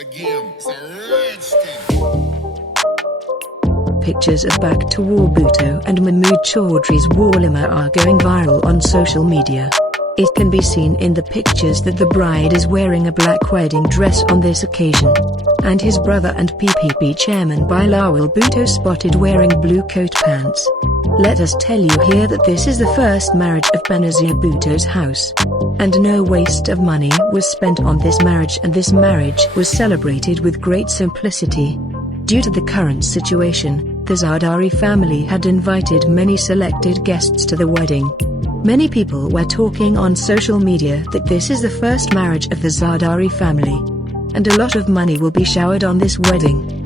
Pictures of Bakhtawar Bhutto and Mahmood Chaudhry's Walimmah are going viral on social media. It can be seen in the pictures that the bride is wearing a black wedding dress on this occasion, and his brother and PPP chairman Bilawal Bhutto spotted wearing blue coat pants. Let us tell you here that this is the first marriage of Benazir Bhutto's house, and no waste of money was spent on this marriage, and this marriage was celebrated with great simplicity. Due to the current situation, the Zardari family had invited many selected guests to the wedding. Many people were talking on social media that this is the first marriage of the Zardari family, and a lot of money will be showered on this wedding.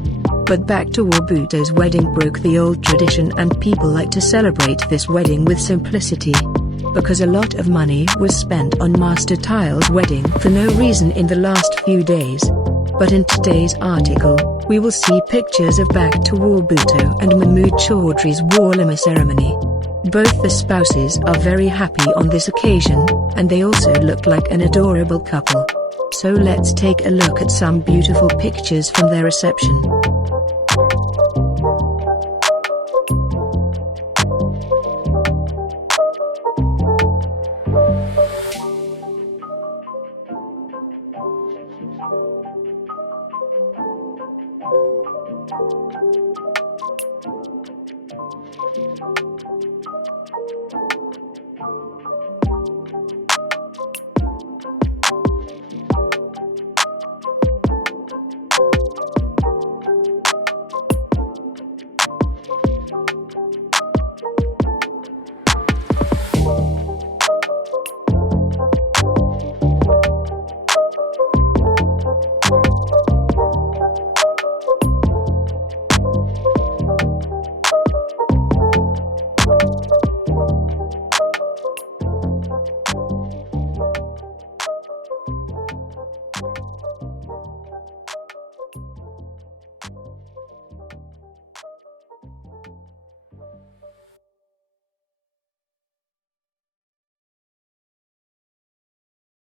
But Bakhtawar Bhutto's wedding broke the old tradition, and people like to celebrate this wedding with simplicity, because a lot of money was spent on Master Tile's wedding for no reason in the last few days. But in today's article, we will see pictures of Bakhtawar Bhutto and Mahmood Chaudhry's Walimmah ceremony. Both the spouses are very happy on this occasion, and they also look like an adorable couple. So let's take a look at some beautiful pictures from their reception.